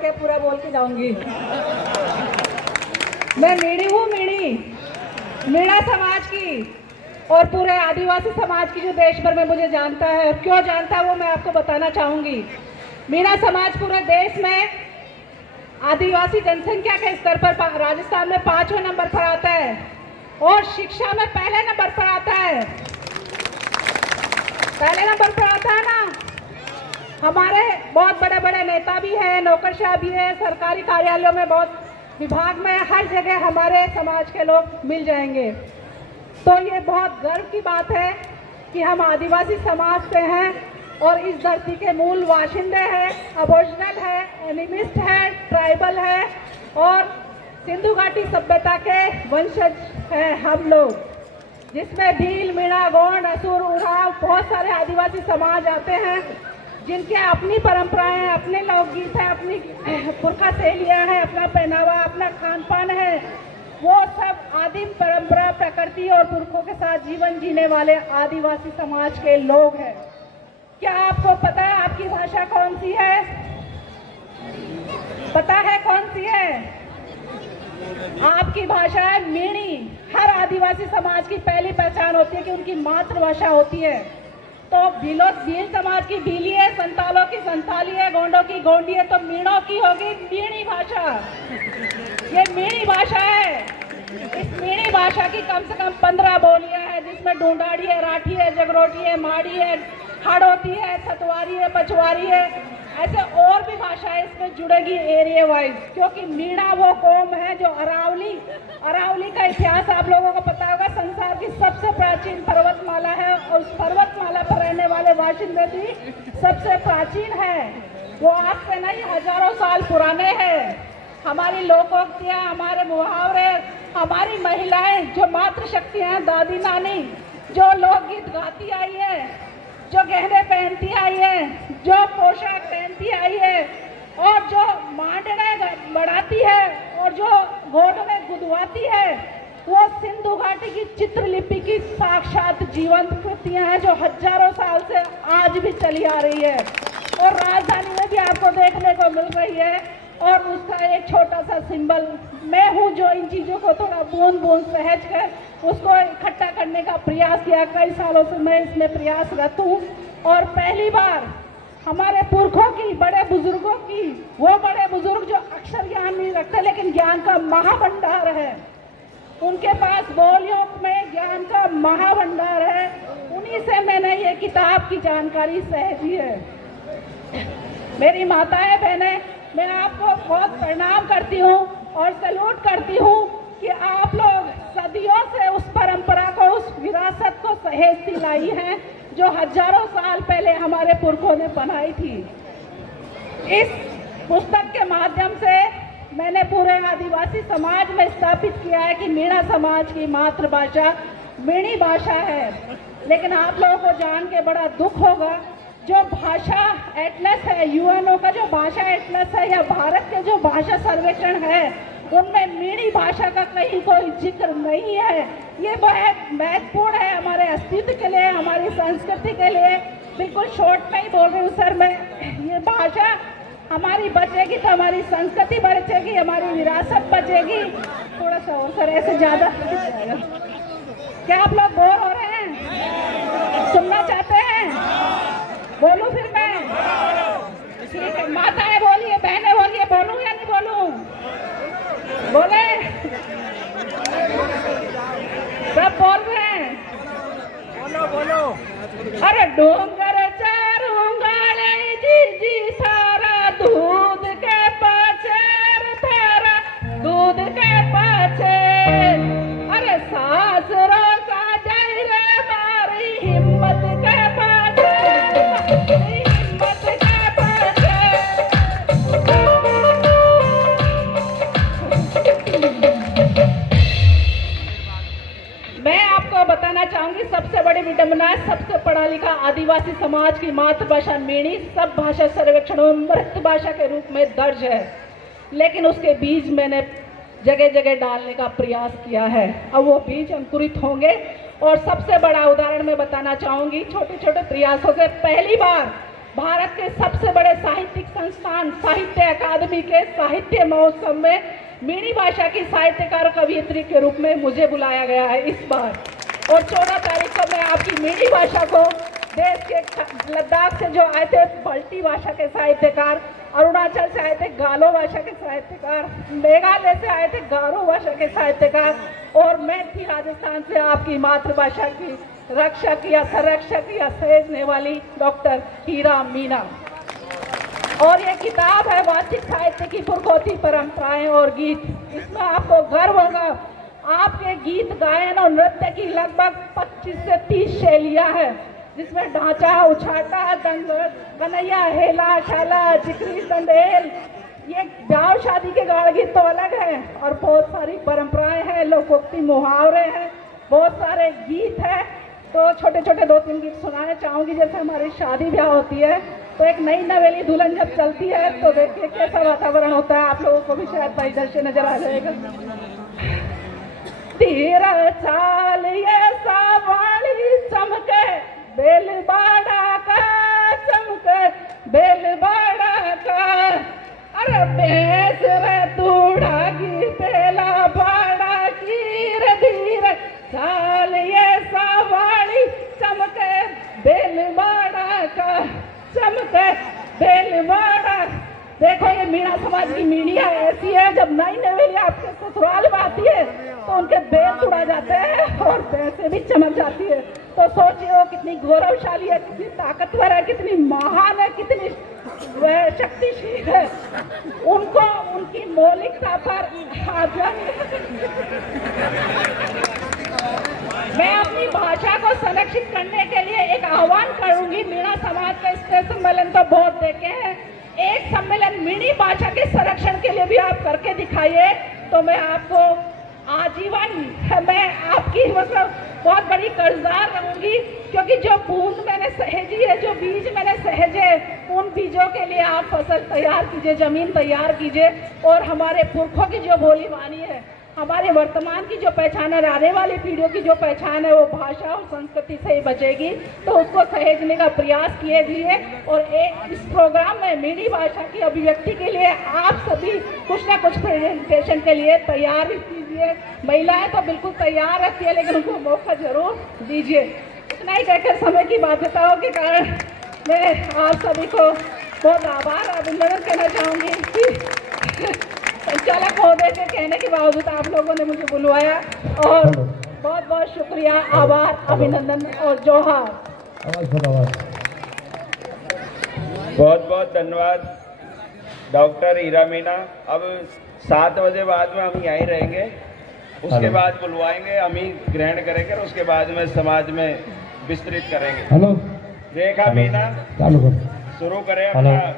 के पूरा बोल के जाऊंगी। मैं मीणी हूँ, मीणा समाज की और पूरे आदिवासी समाज की जो देश भर में मुझे जानता है और क्यों जानता है वो मैं आपको बताना चाहूँगी। मीणा समाज पूरे देश में आदिवासी जनसंख्या के स्तर पर राजस्थान में 5वें नंबर पर आता है और शिक्षा में पहले नंबर पर आता है। पहले नंबर पर आता है ना। हमारे बहुत बड़े बड़े नेता भी हैं, नौकरशाह भी है, सरकारी कार्यालयों में, बहुत विभाग में, हर जगह हमारे समाज के लोग मिल जाएंगे। तो ये बहुत गर्व की बात है कि हम आदिवासी समाज से हैं और इस धरती के मूल वाशिंदे हैं, अबोरिजिनल है, एनिमिस्ट है, ट्राइबल है और सिंधु घाटी सभ्यता के वंशज हैं हम लोग, जिसमें भील, मीणा, गोंड, असुर, उरांव, बहुत सारे आदिवासी समाज आते हैं जिनके अपनी परंपराएं हैं, अपने लोकगीत हैं, अपनी पुरखा शैलियाँ हैं, अपना पहनावा, अपना खान पान है। वो सब आदिम परंपरा, प्रकृति और पुरखों के साथ जीवन जीने वाले आदिवासी समाज के लोग हैं। क्या आपको पता है आपकी भाषा कौन सी है? पता है कौन सी है? आपकी भाषा है मीणी। हर आदिवासी समाज की पहली पहचान होती है कि उनकी मातृभाषा होती है। तो भील समाज की भीली है, संतालों की संताली है, गोंडों की गोंडी है, तो मीणों की होगी मीणी भाषा। ये मीणी भाषा है। इस मीणी भाषा की कम से कम 15 बोलियां हैं, जिसमें ढूंढाड़ी है, राठी है, जगरोटी है, माड़ी है, हाड़ोती है, छतवारी है, पचवारी है, ऐसे और भी भाषाएं इसमें जुड़ेगी एरिया वाइज, क्योंकि मीणा वो कौम है जो अरावली का इतिहास आप लोगों को पता होगा। संसार की सबसे प्राचीन पर्वतमाला है और उस पर्वतमाला पर रहने वाले बाशिंदे भी सबसे प्राचीन है। वो आज से नहीं, हजारों साल पुराने हैं। हमारी लोकोक्तियाँ, हमारे मुहावरे, हमारी महिलाएं जो मातृशक्तियाँ हैं, दादी नानी जो लोकगीत गाती आई है, जो गहने पहनती आई है, जो पोशाक पहनती आई है और जो मांडने बढ़ाती है और जो घोड़ में गुदवाती है, वो सिंधु घाटी की चित्रलिपि की साक्षात जीवंत कृतियाँ हैं जो हजारों साल से आज भी चली आ रही है और राजधानी में भी आपको देखने को मिल रही है। और उसका एक छोटा सा सिंबल मैं हूँ जो इन चीज़ों को थोड़ा बूंद बूंद सहज कर उसको इकट्ठा करने का प्रयास किया। कई सालों से मैं इसमें प्रयासरत हूँ और पहली बार हमारे पुरखों की, बड़े बुजुर्गों की, वो बड़े बुजुर्ग जो अक्षर ज्ञान नहीं रखते लेकिन ज्ञान का महाभंडार है, उनके पास बोलियों में ज्ञान का महाभंडार है, उन्हीं से मैंने ये किताब की जानकारी सहजी है। मेरी माताएं, बहनें, मैं आपको बहुत प्रणाम करती हूँ और सैल्यूट करती हूँ कि आप लोग सदियों से उस परंपरा को, उस विरासत को सहेजती लाई हैं जो हजारों साल पहले हमारे पुरखों ने बनाई थी। इस पुस्तक के माध्यम से मैंने पूरे आदिवासी समाज में स्थापित किया है कि मीणा समाज की मातृभाषा मीणी भाषा है। लेकिन आप लोगों को जान के बड़ा दुख होगा, जो भाषा एटलस है, यूएनओ का जो भाषा एटलस है या भारत के जो भाषा सर्वेक्षण है, उनमें मीणी भाषा का कहीं कोई जिक्र नहीं है। ये बहुत महत्वपूर्ण है हमारे अस्तित्व के लिए, हमारी संस्कृति के लिए। बिल्कुल शॉर्ट में ही बोल रही हूँ सर मैं, ये भाषा हमारी बचेगी तो हमारी संस्कृति बचेगी, हमारी विरासत बचेगी। थोड़ा सा और सर, ऐसे ज़्यादा क्या आप लोग बोर हो रहे हैं? सुनना चाहते हैं? बोलूं फिर मैं? ठीक है, माताएं बोलिए, बहनें बोलिए, बोलूं या नहीं बोलूं? बोले? सब बोल रहे हैं? बोलो बोलो। अरे डोंगर चरूंगा जी थारा दूध के पाछे, थारा दूध के पाछे, अरे सास रोसा जाई रे मारी हिम्मत के पाछे, हिम्मत के पाछे। मैं आपको बताना चाहूंगी सबसे बड़ी विडंबना है, सबसे पढ़ा लिखा आदिवासी समाज की मातृभाषा मीणी सब भाषा सर्वेक्षणों में मृत भाषा के रूप में दर्ज है, लेकिन उसके बीज मैंने जगह जगह डालने का प्रयास किया है। अब वो बीज अंकुरित होंगे और सबसे बड़ा उदाहरण मैं बताना चाहूंगी, छोटे छोटे प्रयासों से पहली बार भारत के सबसे बड़े साहित्यिक संस्थान साहित्य अकादमी के साहित्य महोत्सव में मीणी भाषा की साहित्यकार और कवियत्री के रूप में मुझे बुलाया गया है इस बार। और 14 तारीख को मैं आपकी मीणी भाषा को देश के लद्दाख से जो आए थे बल्टी भाषा के साहित्यकार, अरुणाचल से आए थे गालो भाषा के साहित्यकार, मेघालय से आए थे गारो भाषा के साहित्यकार, और मैं थी राजस्थान से आपकी मातृभाषा की रक्षक या संरक्षक या सहेजने वाली डॉक्टर हीरा मीना। और ये किताब है वाचिक साहित्य की पुरखौती परंपराएं और गीत। इसमें आपको गर्व होगा, आपके गीत गायन और नृत्य की लगभग 25 से 30 शैलियां हैं, जिसमें ढांचा, उछाटा, कन्हैया, हेला, शाला, चिकरी, संदेल, ये ब्याह शादी के गाड़ गीत तो अलग है, और बहुत सारी परंपराएं हैं, लोकोक्ति मुहावरे हैं, बहुत सारे गीत हैं। तो छोटे छोटे 2-3 गीत सुनाना चाहूँगी। जैसे हमारी शादी ब्याह होती है तो एक नई नवेली दुल्हन जब चलती है तो देखिए कैसा वातावरण होता है, आप लोगों को भी शायद भाई इधर से नजर आ जाएगा। तेरा चाल ये सावली चमके बेल बाड़ा का, चमके बेल बाड़ा का, अरे भैंस रे तूड़ा की बेला बाड़ा की रे धीरे, चाल ये सावली चमके बेल बाड़ा का, चमके बेल बाड़ा। देखो ये मीणा समाज की मीडिया ऐसी है, जब नई नवेली आपके ससुराल में आती है तो उनके बेल उड़ा जाते हैं और पैसे भी चमक जाती है। तो सोचिए वो कितनी गौरवशाली है, कितनी ताकतवर है, कितनी महान है, कितनी शक्तिशील है। उनको उनकी मौलिकता पर मैं अपनी भाषा को संरक्षित करने के लिए एक आह्वान करूंगी। मीणा समाज के इस सम्मेलन तो बहुत देखे हैं, एक सम्मेलन मीणी भाषा के संरक्षण के लिए भी आप करके दिखाइए, तो मैं आपको आजीवन मैं आपकी मतलब बहुत बड़ी कर्जदार रहूंगी। क्योंकि जो बूंद मैंने सहेजी है, जो बीज मैंने सहेजे, उन बीजों के लिए आप फसल तैयार कीजिए, जमीन तैयार कीजिए, और हमारे पुरखों की जो बोली वाणी है, हमारे वर्तमान की जो पहचान है, आने वाली पीढ़ियों की जो पहचान है, वो भाषा और संस्कृति से ही बचेगी। तो उसको सहेजने का प्रयास किए दिए। और इस प्रोग्राम में मीणी भाषा की अभिव्यक्ति के लिए आप सभी कुछ ना कुछ प्रेजेंटेशन के लिए तैयार कीजिए। महिलाएं तो बिल्कुल तैयार रहती है, लेकिन उनको मौका जरूर दीजिए। इतना ही कहकर समय की बाध्यताओं के कारण मैं आप सभी को बहुत आभार अभिनंदन कहना चाहूँगी। संचालक महोदय के कहने के बावजूद आप लोगों ने मुझे बुलवाया, और बहुत बहुत शुक्रिया, आभार, अभिनंदन और जोहार। बहुत बहुत धन्यवाद डॉक्टर हीरा मीना। अब 7 बजे बाद में हम यहीं रहेंगे, उसके बाद बुलवाएंगे, हम ही ग्रहण करेंगे और उसके बाद में समाज में विस्तृत करेंगे। हेलो रेखा मीना चालू करो, शुरू करें अपना।